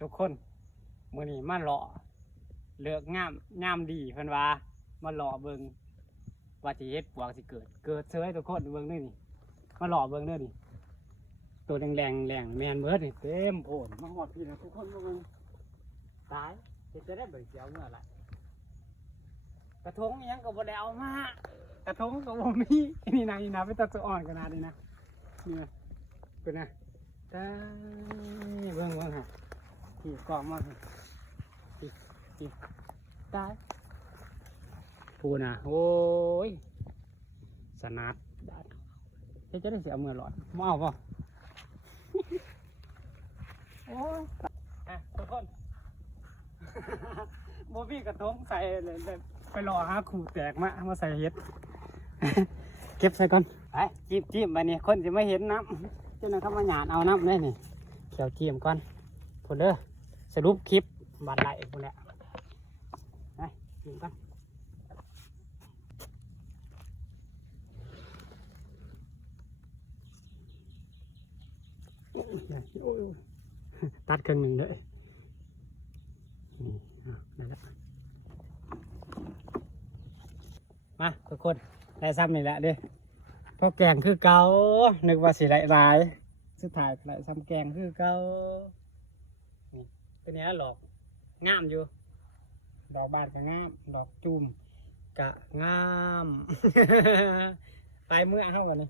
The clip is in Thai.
ทุกคนมื้อนี้มาเลาะเลือกงามดีเพิ่นว่ามาเลาะเบิ่งว่าสิเฮ็ดปวกสิเกิดเซยทุกคนเบิ่งนี่มาเลาะเบิ่งเด้อนี่ตัวแรงแม่นเบิดนี่เต็มโพนมาฮอดพี่นะทุกคนเบิ่งตายจะได้เบิ่งเสียวเมื่อไหร่กระทงยังก็บ่ได้เอามากระทงก็บ่มีนี่นะเป็นตาสะอ่อนขนาดนี้นะนี่นะเป็นนะตายเบิ่งฮะที่กองมาที่ตายพูนะโอ้ยสนัดจะได้เสียเมื่อหลอดมาเอาป่ะโอ้ยทุกคนโบบี้กระทงใส่เลยไปรอหาขู่แตกมาใส่เห็ดเก็บใส่ก่อนไปจิ้มไปนี่คนจะไม่เห็นน้ำเจ้าหน้าที่มาหยาดเอาน้ำได้นี่เขียวจิ้มก่อนพูดเด้อสรุปคลิปบัดไหลพูดแหละไปจิ้มก่อนตัดครึ่งหนึ่งเลยนี่ได้แล้วมาทุกคนได้ซ้ำนี่แหละเด้พอแกงคือเก่านึกว่าสิหลายสุดท้ายไหลซ้ำแกงคือเก่านี่เป็นนี้หลอกงามอยู่ดอกบานก็งามดอกจุ่มกะงาม ไปเมื่อเข้ากันนี่